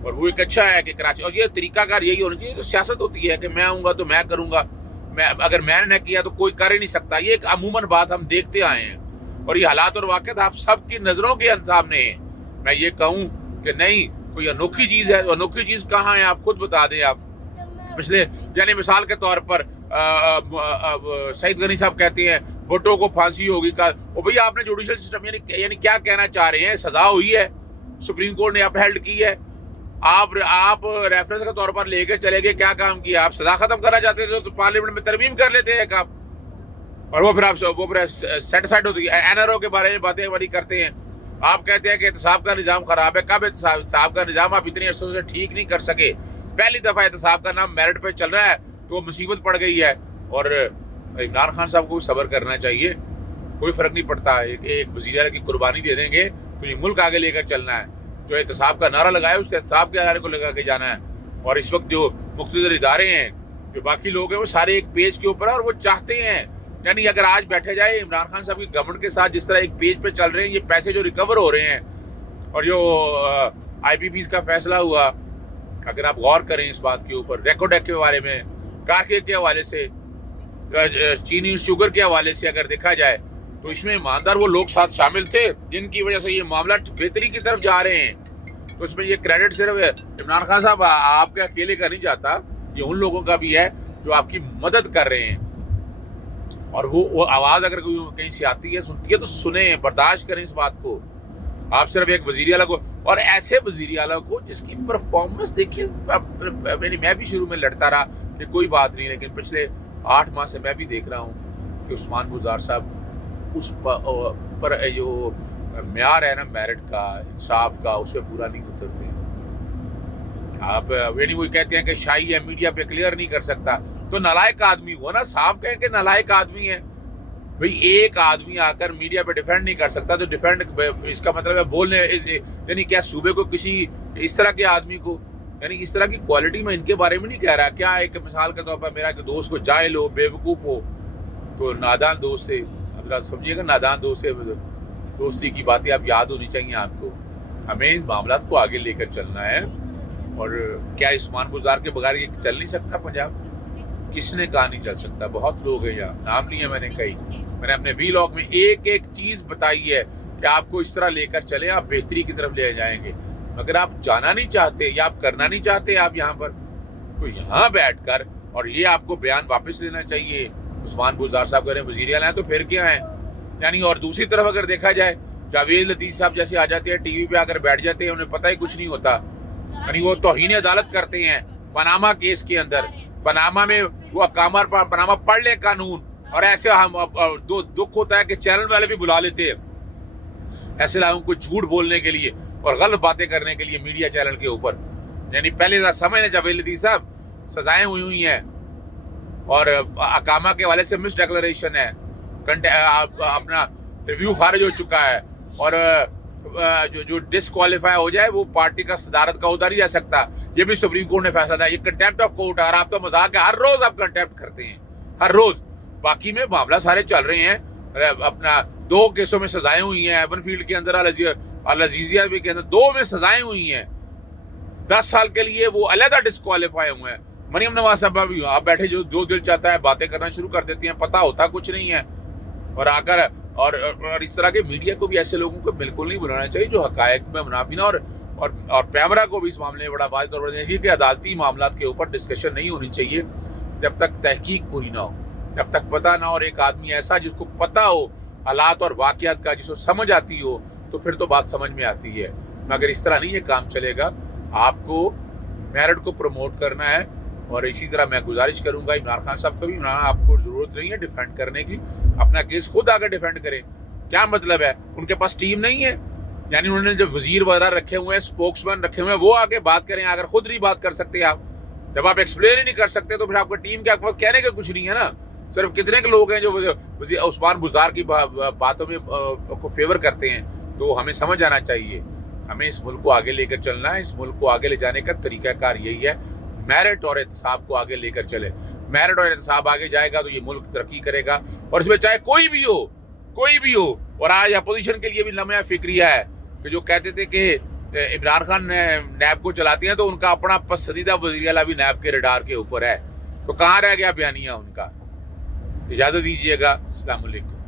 اور وہ ایک اچھا ہے کہ کراچی، اور یہ طریقہ کار یہی ہونا چاہیے. تو سیاست ہوتی ہے کہ میں آؤں گا تو میں کروں گا، اگر میں نے کیا تو کوئی کر ہی نہیں سکتا. یہ ایک عموماً بات ہم دیکھتے آئے ہیں، اور یہ حالات اور واقعات آپ سب کی نظروں کے سامنے ہیں. میں یہ کہوں کہ نہیں کوئی انوکھی چیز ہے، انوکھی چیز کہاں ہے آپ خود بتا دیں. آپ پچھلے یعنی مثال کے طور پر سعید غنی صاحب کہتے ہیں بھٹو کو پھانسی ہوگی کا، او بھئی آپ نے جوڈیشل سسٹم یعنی کیا کہنا چاہ رہے ہیں؟ سزا ہوئی ہے، سپریم کورٹ نے اپہیلڈ کی ہے، آپ ریفرنس کے طور پر لے کے چلے گئے، کیا کام کیا؟ آپ سزا ختم کرنا چاہتے تھے تو پارلیمنٹ میں ترمیم کر لیتے ہیں آپ، اور وہ پھر سیٹ سائڈ ہوتی ہے. این آر او کے بارے میں باتیں بڑی کرتے ہیں. آپ کہتے ہیں کہ احتساب کا نظام خراب ہے. کب احتساب کا نظام آپ اتنے عرصوں سے ٹھیک نہیں کر سکے؟ پہلی دفعہ احتساب کا نام میرٹ پہ چل رہا ہے تو وہ مصیبت پڑ گئی ہے. اور عمران خان صاحب کو بھی صبر کرنا چاہیے، کوئی فرق نہیں پڑتا. ایک وزیر اعلیٰ کی قربانی دے دیں گے تو یہ ملک آگے لے کر چلنا ہے. جو احتساب کا نعرہ لگایا اس احتساب کے نعرے کو لگا کے جانا ہے. اور اس وقت جو مقتدر ادارے ہیں، جو باقی لوگ ہیں، وہ سارے ایک پیج کے اوپر ہیں، اور وہ چاہتے ہیں یعنی اگر آج بیٹھے جائے عمران خان صاحب کی گورنمنٹ کے ساتھ جس طرح ایک پیج پہ چل رہے ہیں، یہ پیسے جو ریکور ہو رہے ہیں، اور جو آئی پی پیز کا فیصلہ ہوا، اگر آپ غور کریں اس بات کے اوپر، ریکوڈ ایکٹ کے بارے میں، کارکے کے حوالے سے، چینی شوگر کے حوالے سے اگر دیکھا جائے تو اس میں ایماندار وہ لوگ ساتھ شامل تھے جن کی وجہ سے یہ معاملہ بہتری کی طرف جا رہے ہیں. تو اس میں یہ کریڈٹ صرف عمران خان صاحب آپ کے اکیلے کا نہیں جاتا، یہ ان لوگوں کا بھی ہے جو آپ کی مدد کر رہے ہیں. اور وہ آواز اگر کوئی کہیں سے آتی ہے، سنتی ہے تو سنیں، برداشت کریں اس بات کو. آپ صرف ایک وزیر اعلیٰ کو، اور ایسے وزیر اعلیٰ کو جس کی پرفارمنس دیکھیں. میں بھی شروع میں لڑتا رہا کہ کوئی بات نہیں، لیکن پچھلے 8 ماہ سے میں بھی دیکھ رہا ہوں کہ عثمان بزدار صاحب اس پر جو معیار ہے نا میرٹ کا، انصاف کا، اس پہ پورا نہیں اترتے ہیں. آپ یعنی وہ کہتے ہیں کہ شاہی ہے، میڈیا پہ کلیئر نہیں کر سکتا، تو نالائق آدمی ہوا نا، صاف کہیں کہ نالائق آدمی ہے. بھئی ایک آدمی آ کر میڈیا پہ ڈیفینڈ نہیں کر سکتا تو ڈیفینڈ اس کا مطلب ہے بولنے، یعنی کیا صوبے کو کسی اس طرح کے آدمی کو، یعنی اس طرح کی کوالٹی میں ان کے بارے میں نہیں کہہ رہا. کیا ایک مثال کے طور پر میرا کہ دوست کو جاہل ہو، بے وقوف ہو، تو نادان دوست سے، اب سمجھیے گا نادان دوست سے دوستی کی باتیں آپ یاد ہونی چاہیے آپ کو. ہمیں اس معاملات کو آگے لے کر چلنا ہے. اور کیا عثمان بزدار کے بغیر یہ چل نہیں سکتا پنجاب؟ کس نے کہا نہیں چل سکتا؟ بہت لوگ ہیں یہاں، نام لیا میں نے کئی، میں نے اپنے وی لاگ میں ایک ایک چیز بتائی ہے کہ آپ کو اس طرح لے کر چلیں، آپ بہتری کی طرف لے جائیں گے. مگر آپ جانا نہیں چاہتے یا آپ کرنا نہیں چاہتے آپ یہاں پر، تو یہاں بیٹھ کر، اور یہ آپ کو بیان واپس لینا چاہیے. عثمان بزدار صاحب کہہ رہے ہیں وزیر اعلیٰ ہیں تو پھر کیا ہیں یعنی. اور دوسری طرف اگر دیکھا جائے جاوید لطیف صاحب جیسے آ جاتے ہیں ٹی وی پہ آ کر بیٹھ جاتے ہیں، انہیں پتہ ہی کچھ نہیں ہوتا، یعنی وہ توہین عدالت کرتے ہیں. پاناما کیس کے اندر، پاناما میں وہ اقامہ پاناما پڑھ لیں قانون، اور ایسے ہم دکھ ہوتا ہے کہ چینل والے بھی بلا لیتے ہیں ایسے لوگوں کو جھوٹ بولنے کے لیے اور غلط باتیں کرنے کے لیے میڈیا چینل کے اوپر. یعنی پہلے سمجھ لیں جاوید لطیف صاحب سزائیں ہوئی ہیں، اور اقامہ کے والے سے مس ڈیکلریشن ہے، اپنا ریویو خارج ہو چکا ہے، اور جو ڈسکوالیفائی ہو جائے وہ پارٹی کا صدارت کا عہدہ نہیں جا سکتا. یہ بھی سپریم کورٹ نے فیصلہ دیا. یہ کنٹیمپٹ آف کورٹ ہے، اور آپ تو مذاق ہے، ہر روز آپ کنٹیمپٹ کرتے ہیں، ہر روز. باقی میں معاملہ سارے چل رہے ہیں. اپنا 2 کیسوں میں سزائیں ہوئی ہیں، ایون فیلڈ کے اندر، العزیزیہ کے اندر 2 میں سزائیں ہوئی ہیں. 10 سال کے لیے وہ علیحدہ ڈسکوالیفائی ہوئے ہیں. مریم نواز صاحبہ بھی آپ بیٹھے جو دل چاہتا ہے باتیں کرنا شروع کر دیتی ہیں، پتہ ہوتا کچھ نہیں ہے. اور آ کر اور اس طرح کے میڈیا کو بھی ایسے لوگوں کو بالکل نہیں بلانا چاہیے جو حقائق میں منافی نہ. اور پیمرا کو بھی اس معاملے میں بڑا واضح طور پر دینا چاہیے کہ عدالتی معاملات کے اوپر ڈسکشن نہیں ہونی چاہیے جب تک تحقیق پوری نہ ہو، جب تک پتہ نہ ہو. اور ایک آدمی ایسا جس کو پتہ ہو حالات اور واقعات کا، جس کو سمجھ آتی ہو، تو پھر تو بات سمجھ میں آتی ہے. مگر اس طرح نہیں یہ کام چلے گا. آپ کو میرٹ کو پروموٹ کرنا ہے. اور اسی طرح میں گزارش کروں گا عمران خان صاحب کو بھی، عمران آپ کو ضرورت نہیں ہے ڈیفینڈ کرنے کی، اپنا کیس خود آگے ڈیفینڈ کریں. کیا مطلب ہے؟ ان کے پاس ٹیم نہیں ہے؟ یعنی انہوں نے جو وزیر وغیرہ رکھے ہوئے ہیں، اسپوکس مین رکھے ہوئے ہیں، وہ آگے بات کریں. اگر خود نہیں بات کر سکتے آپ، جب آپ ایکسپلین ہی نہیں کر سکتے تو پھر آپ کا ٹیم کے پاس کہنے کا کچھ نہیں ہے نا. صرف کتنے کے لوگ ہیں جو عثمان بزدار کی باتوں میں کو فیور کرتے ہیں. تو ہمیں سمجھ آنا چاہیے، ہمیں اس ملک کو آگے لے کر چلنا ہے. اس ملک کو آگے لے جانے کا طریقہ کار یہی ہے، میرٹ اور احتساب کو آگے لے کر چلے. میرٹ اور احتساب آگے جائے گا تو یہ ملک ترقی کرے گا. اور اس میں چاہے کوئی بھی ہو. اور آج اپوزیشن کے لیے بھی لمحہ فکریہ ہے کہ جو کہتے تھے کہ عمران خان نیب کو چلاتے ہیں تو ان کا اپنا پسندیدہ وزیر اعلیٰ بھی نیب کے ریڈار کے اوپر ہے، تو کہاں رہ گیا بیانیہ ان کا؟ اجازت دیجیے گا، السلام علیکم۔